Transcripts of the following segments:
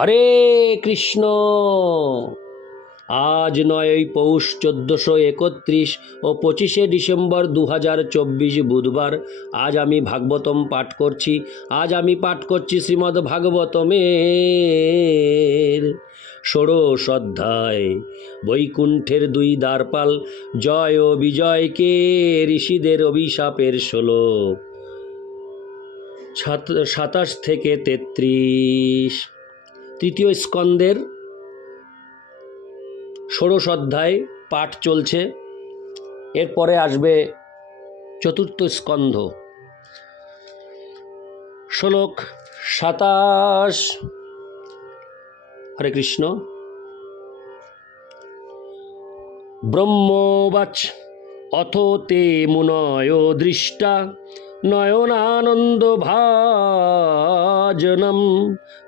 হরে কৃষ্ণ। আজ নয়ই পৌষ চোদ্দোশো একত্রিশ ও পঁচিশে ডিসেম্বর দু হাজার চব্বিশ বুধবার। আজ আমি ভাগবতম পাঠ করছি। আজ আমি পাঠ করছি শ্রীমদ্ ভাগবতমের। ষোড়শ অধ্যায়, বৈকুণ্ঠের দুই দ্বারপাল, জয় ও বিজয়কে ঋষিদের অভিশাপের সাত- সাতাশ থেকে তেত্রিশ। তৃতীয় স্কন্দের ষোড়শ অধ্যায় পাঠ চলছে। এরপরে আসবে চতুর্থ স্কন্ধ। শ্লোক সাতাশ। হরে কৃষ্ণ। ব্রহ্মবাচ অথ তে মুনয় দৃষ্টা। নয়নানন্দ ভাজনম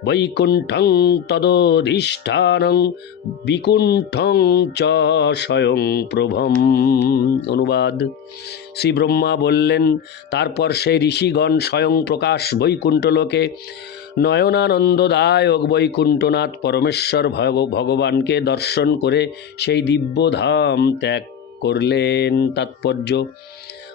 বৈকুণ্ঠং তদধিষ্ঠানং বিকুণ্ঠং চ স্বয়ং প্রভম অনুবাদ। শ্রী ব্রহ্মা বললেন, তারপর সেই ঋষিগণ স্বয়ং প্রকাশ বৈকুণ্ঠ লোকে নয়নানন্দদায়ক বৈকুণ্ঠনাথ পরমেশ্বর ভগ- ভগবানকে দর্শন করে সেই দিব্যধাম ত্যাগ করলেন। তাৎপর্য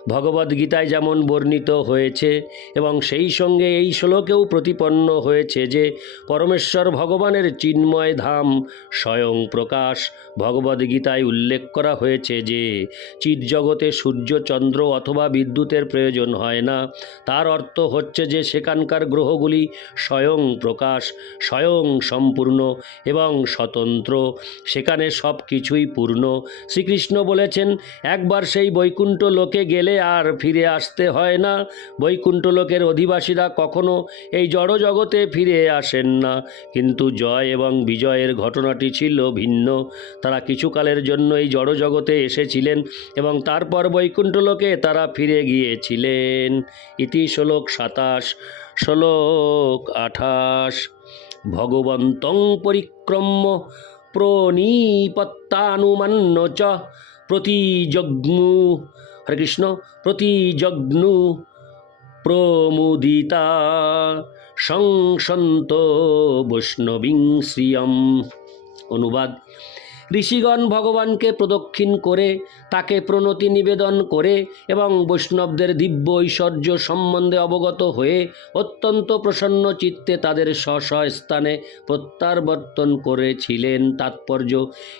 ভগবদ্গীতায় যেমন বর্ণিত হয়েছে এবং সেই সঙ্গে এই শ্লোকেও প্রতিপন্ন হয়েছে যে পরমেশ্বর ভগবানের চিন্ময় ধাম স্বয়ং প্রকাশ। ভগবদ্গীতায় উল্লেখ করা হয়েছে যে চিৎজগতে সূর্য, চন্দ্র অথবা বিদ্যুতের প্রয়োজন হয় না। তার অর্থ হচ্ছে যে সেখানকার গ্রহগুলি স্বয়ং প্রকাশ, স্বয়ং সম্পূর্ণ এবং স্বতন্ত্র। সেখানে সব কিছুই পূর্ণ। শ্রীকৃষ্ণ বলেছেন, একবার সেই বৈকুণ্ঠ লোকে গেলে আর ফিরে আসতে হয় না। বৈকুণ্ঠ লোকের অধিবাসীরা কখনো এই জড় জগতে ফিরে আসেন না। কিন্তু জয় এবং বিজয়ের ঘটনাটি ছিল ভিন্ন। তারা কিছুকালের জন্য এই জড় জগতে এসেছিলেন এবং তারপর বৈকুণ্ঠ লোকে তারা ফিরে গিয়েছিলেন। ইতি শ্লোক সাতাশ, শ্লোক আঠাশ। ভগবন্তং পরিক্রম্য প্রণীপত্তানুমান্য চ প্রতিজগ্নু হরে কৃষ্ণ প্রতিজগ্নু প্রমুদিতা। সংসন্ত বৈষ্ণবীং শ্রিয়ম। অনুবাদ ঋষিগণ ভগবানকে প্রদক্ষিণ করে, তাকে প্রণতি নিবেদন করে এবং বৈষ্ণবদের দিব্য ঐশ্বর্য সম্বন্ধে অবগত হয়ে অত্যন্ত প্রসন্ন চিত্তে তাদের স্ব স্থানে প্রত্যাবর্তন করেছিলেন। তাৎপর্য,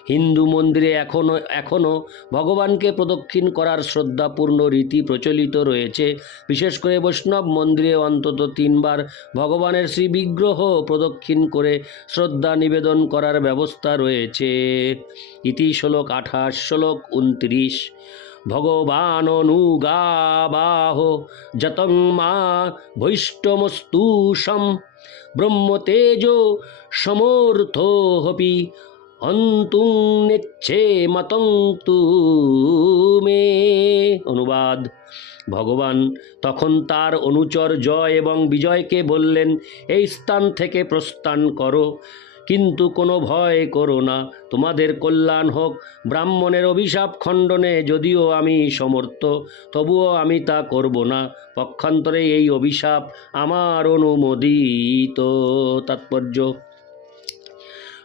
হিন্দু মন্দিরে এখনও এখনও ভগবানকে প্রদক্ষিণ করার শ্রদ্ধাপূর্ণ রীতি প্রচলিত রয়েছে। বিশেষ করে বৈষ্ণব মন্দিরে অন্তত তিনবার ভগবানের শ্রী বিগ্রহ প্রদক্ষিণ করে শ্রদ্ধা নিবেদন করার ব্যবস্থা রয়েছে। ইতি শ্লোক আঠাশ, শ্লোক উনত্রিশ। ভগবান অনুগাবাহ যতং মা ভৈষ্টমস্তুষম ব্রহ্মতেজ সমর্থোপি অন্তুং নেচ্ছে মতং মে। অনুবাদ। ভগবান তখন তার অনুচর জয় এবং বিজয়কে বললেন, এই স্থান থেকে প্রস্থান করো। কিন্তু কোনো ভয় করো না। তোমাদের কল্যাণ হোক। ব্রাহ্মণের অভিশাপ খণ্ডনে যদিও আমি সমর্থ, তবুও আমি তা করব না। পক্ষান্তরে এই অভিশাপ আমার অনুমোদিত। তাৎপর্য।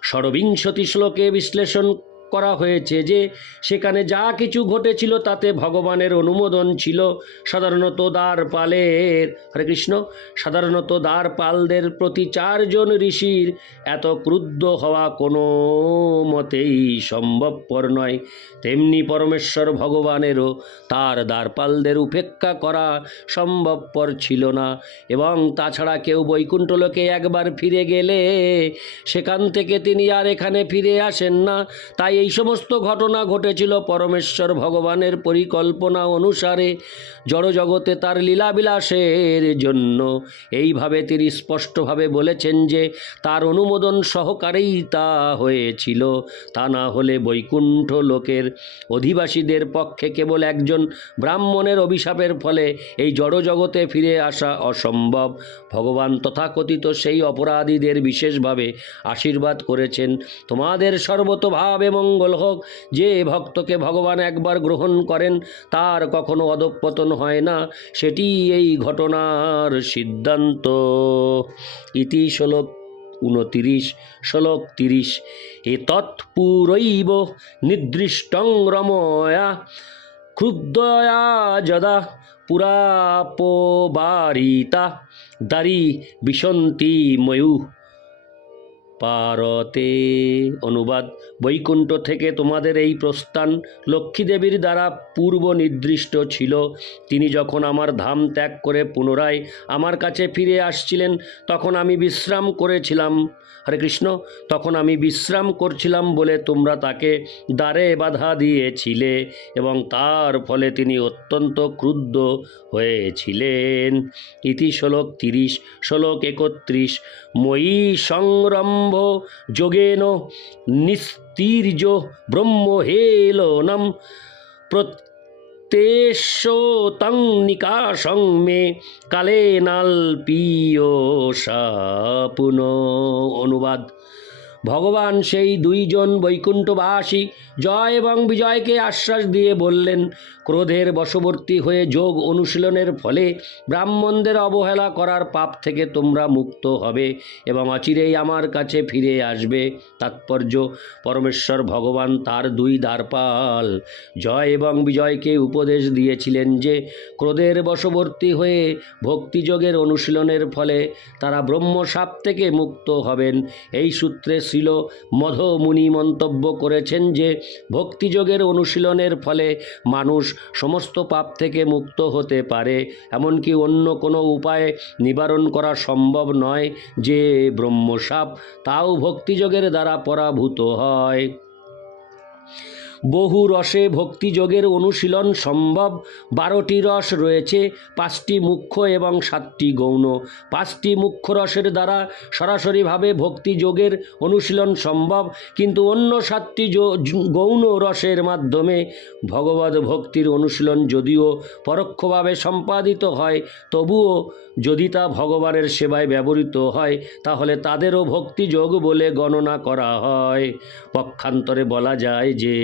ষড়বিংশতি শ্লোকে বিশ্লেষণ করা হয়েছে যে সেখানে যা কিছু ঘটেছিল তাতে ভগবানের অনুমোদন ছিল। সাধারণত দ্বারপালের হরে কৃষ্ণ। সাধারণত দ্বারপালদের প্রতি চারজন ঋষির এত ক্রুদ্ধ হওয়া কোনো মতেই সম্ভবপর নয়। তেমনি পরমেশ্বর ভগবানেরও তার দ্বারপালদের উপেক্ষা করা সম্ভবপর ছিল না এবং তাছাড়া কেউ বৈকুণ্ঠ লোকে একবার ফিরে গেলে সেখান থেকে তিনি আর এখানে ফিরে আসেন না। তাই এই সমস্ত ঘটনা ঘটেছিল পরমেশ্বর ভগবানের পরিকল্পনা অনুসারে জড়জগতে তার লীলাবিলাসের জন্য। এইভাবে তিনি স্পষ্টভাবে বলেছেন যে তার অনুমোদন সহকারেই তা হয়েছিল। তা না হলে বৈকুণ্ঠ লোকের অধিবাসীদের পক্ষে কেবল একজন ব্রাহ্মণের অভিশাপের ফলে এই জড়জগতে ফিরে আসা অসম্ভব। ভগবান তথাকথিত সেই অপরাধীদের বিশেষভাবে আশীর্বাদ করেছেন। তোমাদের সর্বতভাবে মঙ্গল হোক, যে ভক্তকে ভগবান একবার গ্রহণ করেন, তার কখনো অধঃপতন হয় না। সেটি এই ঘটনার সিদ্ধান্ত। ইতি শ্লোক উনতিরিশ শ্লোক তিরিশ। এ তৎপুরৈব নির্দিষ্টং রময়া ক্ষুব্ধয়া যদা পুরাপবারিতা। দারি বিশন্তি ময়ূ। পারতে। অনুবাদ, বৈকুণ্ঠ থেকে তোমাদের এই প্রস্থান লক্ষ্মীদেবীর দ্বারা পূর্ব নির্দিষ্ট ছিল। তিনি যখন আমার ধাম ত্যাগ করে পুনরায় আমার কাছে ফিরে আসছিলেন, তখন আমি বিশ্রাম করেছিলাম। হরে কৃষ্ণ, তখন আমি বিশ্রাম করছিলাম বলে তোমরা তাকে দ্বারে বাধা দিয়েছিলে এবং তার ফলে তিনি অত্যন্ত ক্রুদ্ধ হয়েছিলেন। ইতি শ্লোক তিরিশ, শ্লোক একত্রিশ, ময়ী সংরম্ভ যোগেন নিস্তীর্য ব্রহ্মহেলনম প্রত্যেশোতং নিকাশং মে কালে নাল্পীয় পুন অনুবাদ। ভগবান সেই দুইজন বৈকুণ্ঠবাসী জয় এবং বিজয়কে আশ্বাস দিয়ে বললেন ক্রোধের বশবর্তী হয়ে যোগ অনুশীলনের ফলে ব্রাহ্মণদের অবহেলা করার পাপ থেকে তোমরা মুক্ত হবে এবং অচিরেই আমার কাছে ফিরে আসবে। তাৎপর্য, পরমেশ্বর ভগবান তার দুই দ্বারপাল। জয় এবং বিজয়কে উপদেশ দিয়েছিলেন যে, ক্রোধের বশবর্তী হয়ে ভক্তিযোগের অনুশীলনের ফলে তারা ব্রহ্মসাপ থেকে মুক্ত হবেন। এই সূত্রে শ্রীল মধমুনি মন্তব্য করেছেন যে, ভক্তিযোগের অনুশীলনের ফলে মানুষ সমস্ত পাপ থেকে মুক্ত হতে পারে। এমনকি অন্য কোনো উপায়ে নিবারণ করা সম্ভব নয় যে ব্রহ্মসাপ তাও ভক্তিযোগের দ্বারা পরাভূত হয়। বহু রসে ভক্তিযোগের অনুশীলন সম্ভব। বারোটি রস রয়েছে, পাঁচটি মুখ্য এবং সাতটি গৌণ। পাঁচটি মুখ্য রসের দ্বারা সরাসরিভাবে ভক্তিযোগের অনুশীলন সম্ভব, কিন্তু অন্য সাতটি গৌণ রসের মাধ্যমে ভগবত ভক্তির অনুশীলন যদিও পরোক্ষভাবে সম্পাদিত হয়, তবুও যদি তা ভগবানের সেবায় ব্যবহৃত হয়, তাহলে তাদেরও ভক্তিযোগ বলে গণনা করা হয়। পক্ষান্তরে বলা যায় যে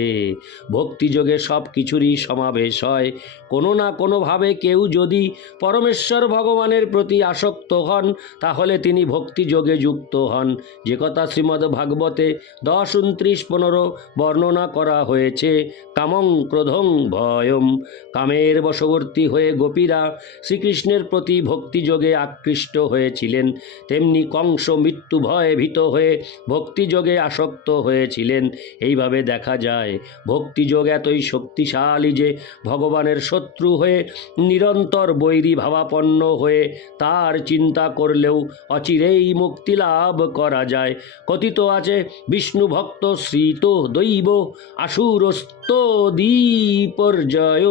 ভক্তিযোগে সব কিছুরই সমাবেশ হয়। কোনো না কোনোভাবে কেউ যদি পরমেশ্বর ভগবানের প্রতি আসক্ত হন, তাহলে তিনি ভক্তিযোগে যুক্ত হন। যে কথা শ্রীমদ্ ভাগবতে দশ উনত্রিশ পনেরো বর্ণনা করা হয়েছে, কামং ক্রোধং ভয়ম। কামের বশবর্তী হয়ে গোপীরা শ্রীকৃষ্ণের প্রতি ভক্তিযোগে আকৃষ্ট হয়েছিলেন। তেমনি কংস মৃত্যু ভয়ে ভীত হয়ে ভক্তিযোগে আসক্ত হয়েছিলেন। এইভাবে দেখা যায় ভক্তিযোগ এতই শক্তিশালী যে ভগবানের শত্রু হয়ে নিরন্তর বৈরী ভাবাপন্ন হয়ে তার চিন্তা করলেও অচিরেই মুক্তি লাভ করা যায়। কথিত আছে, বিষ্ণু ভক্ত শ্রীত দৈব, আসুরস্ত দ্বীপর্যয়।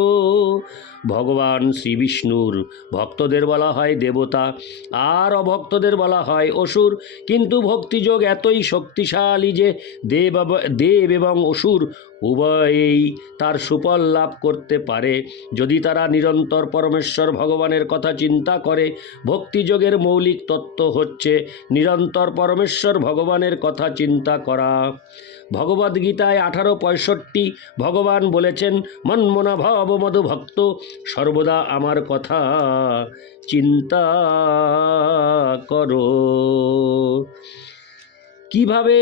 ভগবান শ্রীবিষ্ণুর। ভক্তদের বলা হয় দেবতা, আর অভক্তদের বলা হয় অসুর। কিন্তু ভক্তিযোগ এতই শক্তিশালী যে দেব দেব এবং অসুর উভয়েই তার সুফল লাভ করতে পারে। যদি তারা নিরন্তর পরমেশ্বর ভগবানের কথা চিন্তা করে, ভক্তিযোগের মৌলিক তত্ত্ব হচ্ছে নিরন্তর পরমেশ্বর ভগবানের কথা চিন্তা করা। ভগবদ্গীতায় আঠারো পঁয়ষট্টি ভগবান বলেছেন, মনমনা ভব মধু ভক্ত, সর্বদা আমার কথা চিন্তা করো। কীভাবে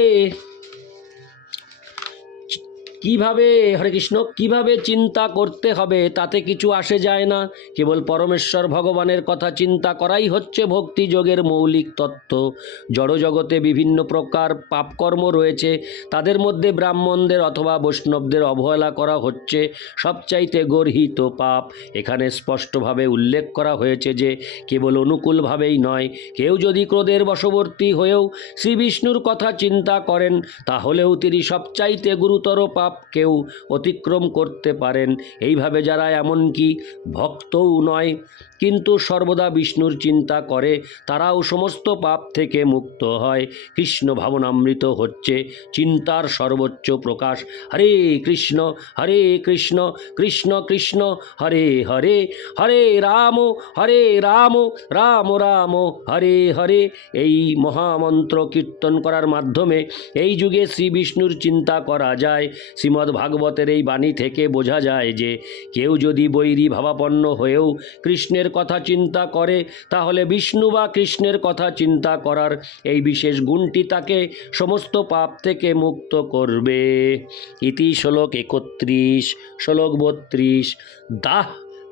কীভাবে হরে কৃষ্ণ, কীভাবে চিন্তা করতে হবে তাতে কিছু আসে যায় না। কেবল পরমেশ্বর ভগবানের কথা চিন্তা করাই হচ্ছে ভক্তি যোগের মৌলিক তত্ত্ব। জড়জগতে বিভিন্ন প্রকার পাপকর্ম রয়েছে, তাদের মধ্যে ব্রাহ্মণদের অথবা বৈষ্ণবদের অবহেলা করা হচ্ছে। সবচাইতে গর্হিত পাপ। এখানে স্পষ্টভাবে উল্লেখ করা হয়েছে যে, কেবল অনুকূলভাবেই নয়, কেউ যদি ক্রোধের বশবর্তী হয়েও শ্রী বিষ্ণুর কথা চিন্তা করেন, তাহলেও তিনি সবচাইতে গুরুতর পাপকেও অতিক্রম করতে পারেন। এইভাবে যারা এমনকি ভক্তও নয় কিন্তু সর্বদা বিষ্ণুর চিন্তা করে, তারাও সমস্ত পাপ থেকে মুক্ত হয়। কৃষ্ণ ভাবনামৃত হচ্ছে, চিন্তার সর্বোচ্চ প্রকাশ। হরে কৃষ্ণ হরে কৃষ্ণ কৃষ্ণ কৃষ্ণ, হরে হরে হরে রাম হরে রাম রাম রাম, হরে হরে। এই মহামন্ত্র কীর্তন করার মাধ্যমে এই যুগে শ্রী বিষ্ণুর চিন্তা করা যায়। শ্রীমদ্ ভাগবতের এই বাণী থেকে বোঝা যায় যে, কেউ যদি বৈরী ভাবাপন্ন হয়েও কৃষ্ণের কথা চিন্তা করে, তাহলে বিষ্ণু বা কৃষ্ণের কথা চিন্তা করার এই বিশেষ গুণটি তাকে সমস্ত পাপ থেকে মুক্ত করবে। ইতি শ্লোক একত্রিশ, শ্লোক বত্রিশ। দাহ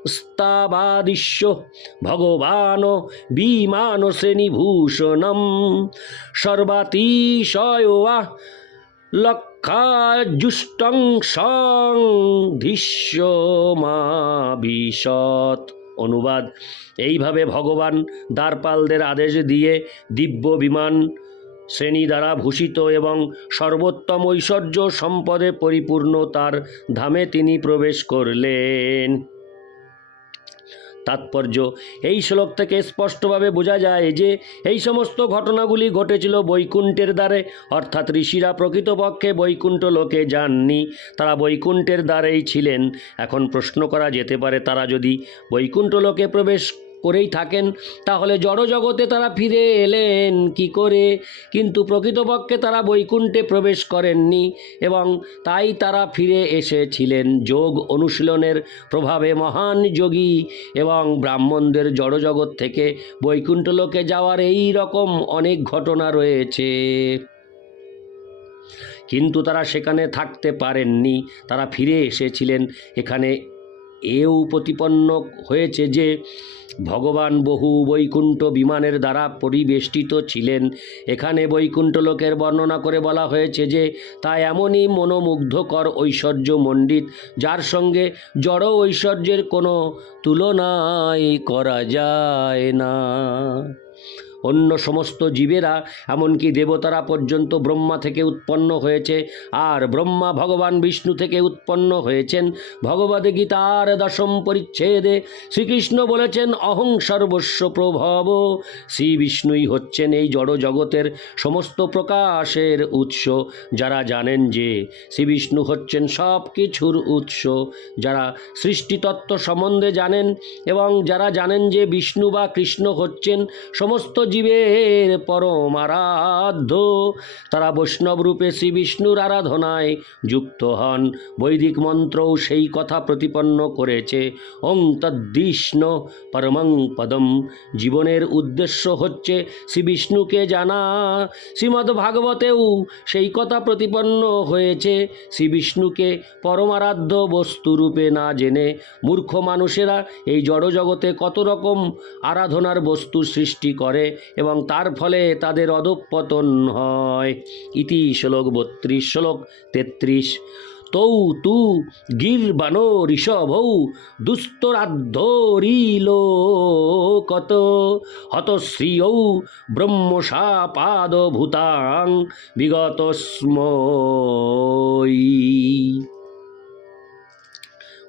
স্তাবাদিশ্য ভগবান বিমান শ্রেণীভূষণম সর্বাতিশয়া লক্ষাজুষ্টং সং দৃশ্যমাবিশত অনুবাদ। এইভাবে ভগবান দ্বারপালদের আদেশ দিয়ে দিব্য বিমান শ্রেণি দ্বারা ভূষিত এবং সর্বোত্তম ঐশ্বর্য সম্পদে পরিপূর্ণ তার ধামে তিনি প্রবেশ করলেন। তাৎপর্য। এই শ্লোক থেকে স্পষ্টভাবে বোঝা যায় যে এই সমস্ত ঘটনাগুলি ঘটেছিল বৈকুণ্ঠের দ্বারে। অর্থাৎ ঋষিরা প্রকৃতপক্ষে বৈকুণ্ঠ লোকে যাননি। তারা বৈকুণ্ঠের দ্বারেই ছিলেন। এখন প্রশ্ন করা যেতে পারে, তারা যদি বৈকুণ্ঠ লোকে প্রবেশ করেই থাকেন। তাহলে জড়জগতে তারা ফিরে এলেন কি করে? কিন্তু প্রকৃতপক্ষে তারা বৈকুণ্ঠে প্রবেশ করেননি এবং তাই তারা ফিরে এসেছিলেন। যোগ অনুশীলনের প্রভাবে মহান যোগী এবং ব্রাহ্মণদের জড়জগৎ থেকে বৈকুণ্ঠ লোকে যাওয়ার এই রকম অনেক ঘটনা রয়েছে। কিন্তু তারা সেখানে থাকতে পারেননি। তারা ফিরে এসেছিলেন। এখানে এও প্রতিপন্ন হয়েছে যে ভগবান বহু বৈকুণ্ঠ বিমানের দ্বারা পরিবেষ্টিত ছিলেন। এখানে বৈকুণ্ঠ লোকের বর্ণনা করে বলা হয়েছে যে, তা এমনই মনোমুগ্ধকর ঐশ্বর্য মণ্ডিত, যার সঙ্গে জড় ঐশ্বর্যের কোনো তুলনাই করা যায় না। অন্য সমস্ত জীবেরা, এমনকি দেবতারা পর্যন্ত ব্রহ্মা থেকে উৎপন্ন হয়েছে। আর ব্রহ্মা ভগবান বিষ্ণু থেকে উৎপন্ন হয়েছেন। ভগবদ গীতার দশম পরিচ্ছেদে শ্রীকৃষ্ণ বলেছেন, অহং সর্বস্ব প্রভব। শ্রী বিষ্ণুই হচ্ছেন এই জড় জগতের সমস্ত প্রকাশের উৎস। যারা জানেন যে শ্রী বিষ্ণু হচ্ছেন সব কিছুর উৎস, যারা সৃষ্টিতত্ত্ব সম্বন্ধে জানেন এবং যারা জানেন যে বিষ্ণু বা কৃষ্ণ হচ্ছেন, সমস্ত জীবের পরম আরাধ্য। তারা বৈষ্ণব রূপে শ্রী বিষ্ণুর আরাধনায় যুক্ত হন। বৈদিক মন্ত্রও সেই কথা প্রতিপন্ন করেছে। ওং তদ্বিষ্ণ পরমং পদম। জীবনের উদ্দেশ্য হচ্ছে শ্রী বিষ্ণুকে জানা। শ্রীমদ্ ভাগবতেও সেই কথা প্রতিপন্ন হয়েছে। শ্রী বিষ্ণুকে পরমারাধ্য বস্তুরূপে না জেনে মূর্খ মানুষেরা এই জড়জগতে কত রকম আরাধনার বস্তু সৃষ্টি করে। এবং তার ফলে তাদের অধঃপতন হয়। ইতি শ্লোক বত্রিশ, শ্লোক তেত্রিশ। তৌ তু গির্বাণ ঋষভৌ দুস্তরাদ্ধরিল কত হতশ্রিয়ৌ ব্রহ্মশাপাদভূতাং বিগতস্ময়ী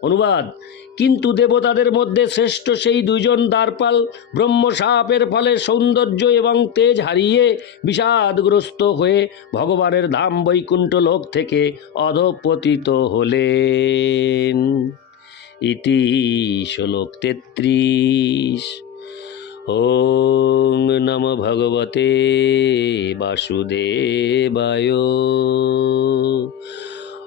অনুবাদ। কিন্তু দেবতাদের মধ্যে শ্রেষ্ঠ সেই দুজন দ্বারপাল ব্রহ্মসাপের ফলে সৌন্দর্য এবং তেজ হারিয়ে বিষাদগ্রস্ত হয়ে ভগবানের ধাম বৈকুণ্ঠ লোক থেকে অধপতিত হলেন। ইতি শ্লোক তেত্রিশ। ওং নম ভগবতে বাসুদেবায়।